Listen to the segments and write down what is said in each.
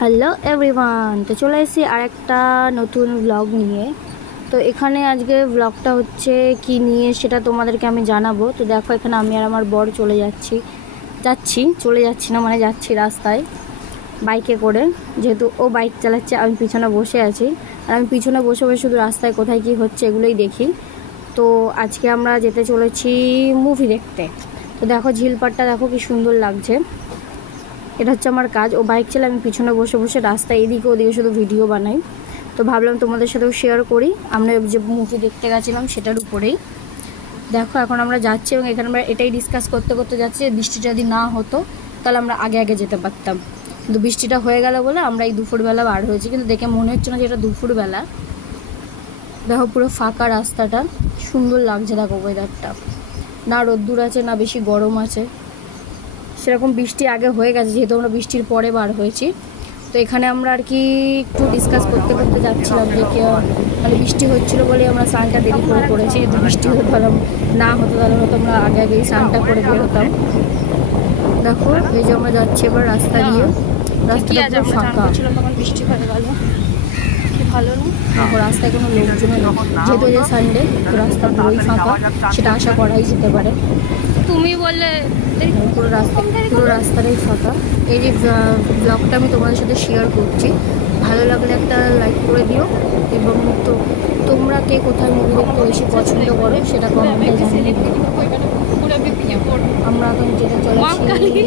Hello everyone, তো চলে এসেছি আর একটা নতুন ব্লগ নিয়ে। তো এখানে আজকে ব্লগটা হচ্ছে কি নিয়ে সেটা তোমাদেরকে আমি জানাবো। তো দেখো, এখানে আমি আর আমার বর যাচ্ছি রাস্তায় বাইকে করে। যেহেতু ও বাইক চালাচ্ছে, আমি পিছনে বসে আছি, আর আমি পিছনে বসে বসে শুধু রাস্তায় কোথায় কি হচ্ছে এগুলোই দেখি। তো আজকে আমরা যেতে চলেছি মুভি দেখতে। তো দেখো ঝিলপাড়টা দেখো কি সুন্দর লাগছে। এটা হচ্ছে আমার কাজ, ও বাইক চালায়, আমি পিছনে বসে বসে রাস্তায় এদিকে ওদিকে শুধু ভিডিও বানাই। তো ভাবলাম তোমাদের সাথেও শেয়ার করি আমরা যে মুভি দেখতে গেছিলাম সেটার উপরেই। দেখো এখন আমরা যাচ্ছি এবং এখানে আমরা এটাই ডিসকাস করতে করতে যাচ্ছি যে বৃষ্টিটা যদি না হতো তাহলে আমরা আগে আগে যেতে পারতাম, কিন্তু বৃষ্টিটা হয়ে গেল বলে আমরা এই দুপুরবেলা বার হয়েছি। কিন্তু দেখে মনে হচ্ছে না যে এটা দুপুরবেলা। দেখো পুরো ফাঁকা রাস্তাটা, সুন্দর লাগছে। দেখো ওয়েদারটা, না রোদ্দুর আছে না বেশি গরম আছে, সেরকম বৃষ্টি আগে হয়ে গেছে যেহেতু আমরা বৃষ্টির পরে বার হয়েছি। তো এখানে আমরা আর কি একটু ডিসকাস করতে করতে যাচ্ছিলাম যে মানে বৃষ্টি হচ্ছিলো বলে আমরা স্নানটা দেরি করে করেছি। যদি বৃষ্টি হতো তাহলে না হতো তাহলে হয়তো আমরা আগে আগেই স্নানটা করে বের হতাম। দেখো এই যে আমরা যাচ্ছি এবার রাস্তা দিয়ে, রাস্তাটা পুরো ফাঁকা। তখন বৃষ্টি হয়ে গেল, ভালো না? দেখো রাস্তায় কোনো লোকজন নেই, যেহেতু যে সানডে, তো রাস্তা পুরোই ফাঁকা, সেটা আশা করাই যেতে পারে। তুমি বললে পুরো রাস্তাটাই ফাঁকা। এই যে ব্লগটা আমি তোমাদের সাথে শেয়ার করছি, ভালো লাগলে একটা লাইক করে দিও, এবং তো তোমরা কে কোথায় মুভি দেখতে বেশি পছন্দ করো সেটা কমেন্টে জানিয়ে দিও। আমরা এখন যেতে চলেছি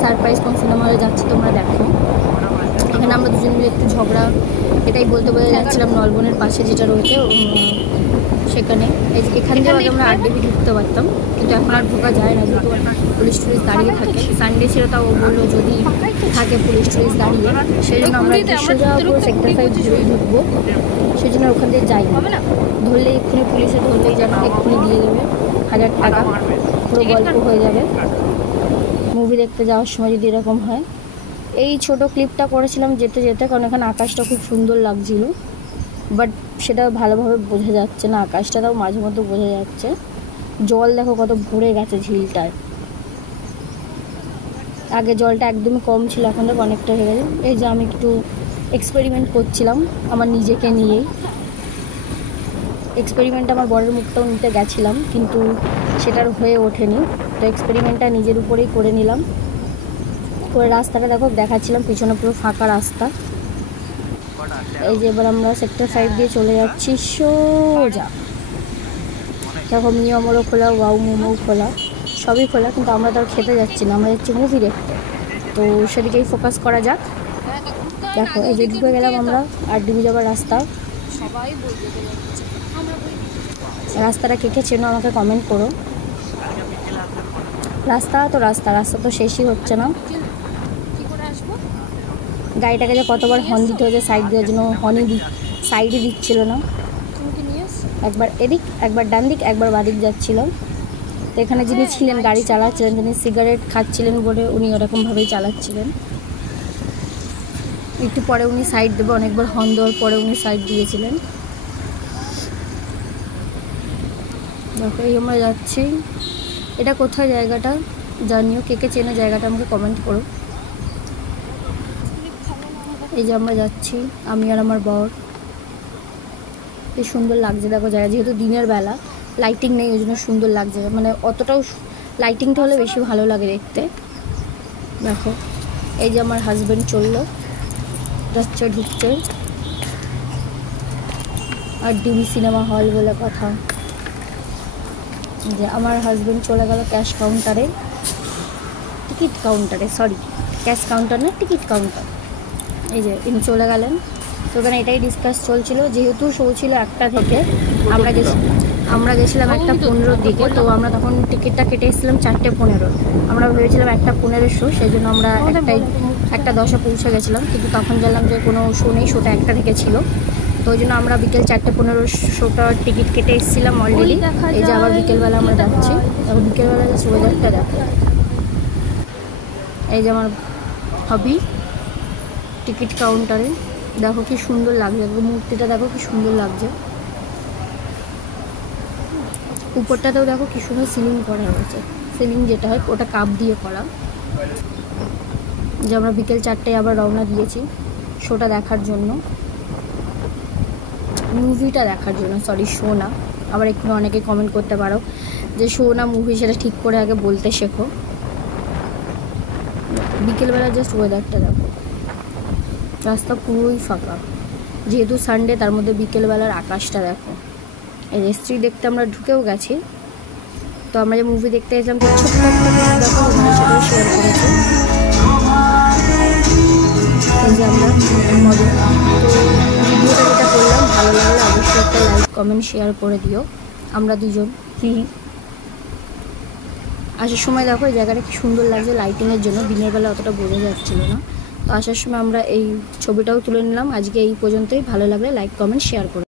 সারপ্রাইজ কোন সিনেমায় যাচ্ছি তোমরা দেখো। এখানে আমরা দুজন মিলে একটু ঝগড়া, এটাই বলতে যাচ্ছিলাম নলবনের পাশে যেটা রয়েছে সেখানে। এখান থেকে আগে আমরা আড্ডি ঢুকতে পারতাম, কিন্তু এখন আর ঢোকা যায় না যেহেতু পুলিশ টুলিশ দাঁড়িয়ে থাকে। সানডে ছিল, তাও ও বললো যদি থাকে পুলিশ টুলিশ দাঁড়িয়ে, সেই জন্য আমরা সোজা পুরো সেক্টর 5 ধরেই ঢুকবো, সেই জন্য ওখান থেকে যাই না। ধরলে এক্ষুনি পুলিশে ধরলেই যেন এক্ষুনি দিয়ে দেবে 1000 টাকা, পুরো গল্প হয়ে যাবে মুভি দেখতে যাওয়ার সময় যদি এরকম হয়। এই ছোট ক্লিপটা করেছিলাম যেতে যেতে, কারণ এখানে আকাশটা খুব সুন্দর লাগছিল, বাট সেটা ভালোভাবে বোঝা যাচ্ছে না আকাশটা, তাও মাঝে মধ্যে বোঝা যাচ্ছে। জল দেখো কত ভরে গেছে ঝিলটায়, আগে জলটা একদমই কম ছিল, এখন দেখো অনেকটা হয়ে গেছে। এই যে আমি একটু এক্সপেরিমেন্ট করছিলাম আমার নিজেকে নিয়েই। এক্সপেরিমেন্ট আমার বরের মুখটাও নিতে গেছিলাম, কিন্তু সেটার হয়ে ওঠেনি। তো এক্সপেরিমেন্টটা নিজের উপরেই করে নিলাম। করে রাস্তাটা দেখো দেখাচ্ছিলাম, পিছনে পুরো ফাঁকা রাস্তা। এই যে এবার আমরা সেক্টর 5 দিয়ে চলে যাচ্ছি সোজা। দেখো মিয়ামরও খোলা, ওয়াও মোমো খোলা, সবই খোলা, কিন্তু আমরা তো আর খেতে যাচ্ছি না, আমরা যাচ্ছি মুভি দেখতে। তো সেদিকেই ফোকাস করা যাক। দেখো এই যে ঢুকে গেলাম আমরা আরডিবি যাবার রাস্তা। রাস্তাটা কে কে চেনো আমাকে কমেন্ট করো। রাস্তা তো শেষই হচ্ছে না। গাড়িটাকে যে কতবার হর্ন দিতে হয়েছে সাইড দেওয়ার জন্য, সাইডে দিচ্ছিল না, একবার এদিক একবার ডান দিক একবার বাদিক যাচ্ছিল। তো এখানে যিনি ছিলেন গাড়ি চালাচ্ছিলেন, তিনি সিগারেট খাচ্ছিলেন বলে উনি ওরকমভাবেই চালাচ্ছিলেন। একটু পরে উনি সাইড দেবে, অনেকবার হর্ন দেওয়ার পরে উনি সাইড দিয়েছিলেন। দেখো এই আমরা যাচ্ছি, এটা কোথায় জায়গাটা জানিও, কে কে চেনো জায়গাটা আমাকে কমেন্ট করো। এই যে আমরা যাচ্ছি আমি আর আমার বর, বেশ সুন্দর লাগছে দেখো জায়গা, যেহেতু দিনের বেলা লাইটিং নেই ওই জন্য সুন্দর লাগছে, মানে অতটাও লাইটিংটা হলে বেশি ভালো লাগে দেখতে। দেখো এই যে আমার হাজব্যান্ড চললো, যাচ্ছে ঢুকছে, আর ডিবি সিনেমা হল বলে কথা। যে আমার হাজব্যান্ড চলে গেল টিকিট কাউন্টারে, ক্যাশ কাউন্টার না, টিকিট কাউন্টার। এই যে ইনি চলে গেলেন। তো ওখানে এটাই ডিসকাস চলছিল, যেহেতু শো ছিল 1টা থেকে, আমরা গেছিলাম 1:15-র দিকে। তো আমরা তখন টিকিটটা কেটে এসেছিলাম 4:15। আমরা ভেবেছিলাম 1:15 শো, সেই জন্য আমরা 1:10-এ পৌঁছে গেছিলাম, কিন্তু তখন জানলাম যে কোনো শো নেই, শোটা 1টা থেকে ছিল। তো ওই জন্য আমরা বিকেল 4:15 শোটার টিকিট কেটে এসেছিলাম অলরেডি। এই যে আবার বিকেলবেলা আমরা যাচ্ছি, তারপর বিকেলবেলা যে ওয়েদারটা দেখো। এই যে আমার হবি টিকিট কাউন্টারে, দেখো কি সুন্দর লাগছে, মূর্তিটা দেখো কি সুন্দর লাগছে। উপরটাতেও দেখো কি সুন্দর সিলিং করা হয়েছে, সিলিং যেটা হয় ওটা কাপ দিয়ে করা। যে আমরা বিকেল 4টায় আবার রওনা দিয়েছি শোটা দেখার জন্য, মুভিটা দেখার জন্য, সরি শো না। আবার একটু অনেকে কমেন্ট করতে পারো যে শো না মুভি, সেটা ঠিক করে আগে বলতে শেখো। বিকেলবেলা জাস্ট ওয়েদারটা দেখো, রাস্তা পুরোই ফাঁকা, যেহেতু সানডে তার মধ্যে বিকেলবেলার আকাশটা দেখো। এই রেস্ট্রি দেখতে আমরা ঢুকেও গেছি। তো আমরা যে মুভি দেখতে গেছিলাম তো ছোট্ট একটা দেখো, ওখানে সেটাও শেয়ার করেছি। এই যে আমরা ভিডিওটা যেটা করলাম ভালো লাগলে অবশ্যই একটা লাইক কমেন্ট শেয়ার করে দিও। আমরা দুজন আসার সময় দেখো এই জায়গাটা কি সুন্দর লাগছে লাইটিংয়ের জন্য, দিনের বেলা অতটা বোঝা যাচ্ছিল না। তো আসার সময় আমরা এই ছবিটাও তুলে নিলাম। আজকে এই পর্যন্তই, ভালো লাগলে লাইক কমেন্ট শেয়ার করে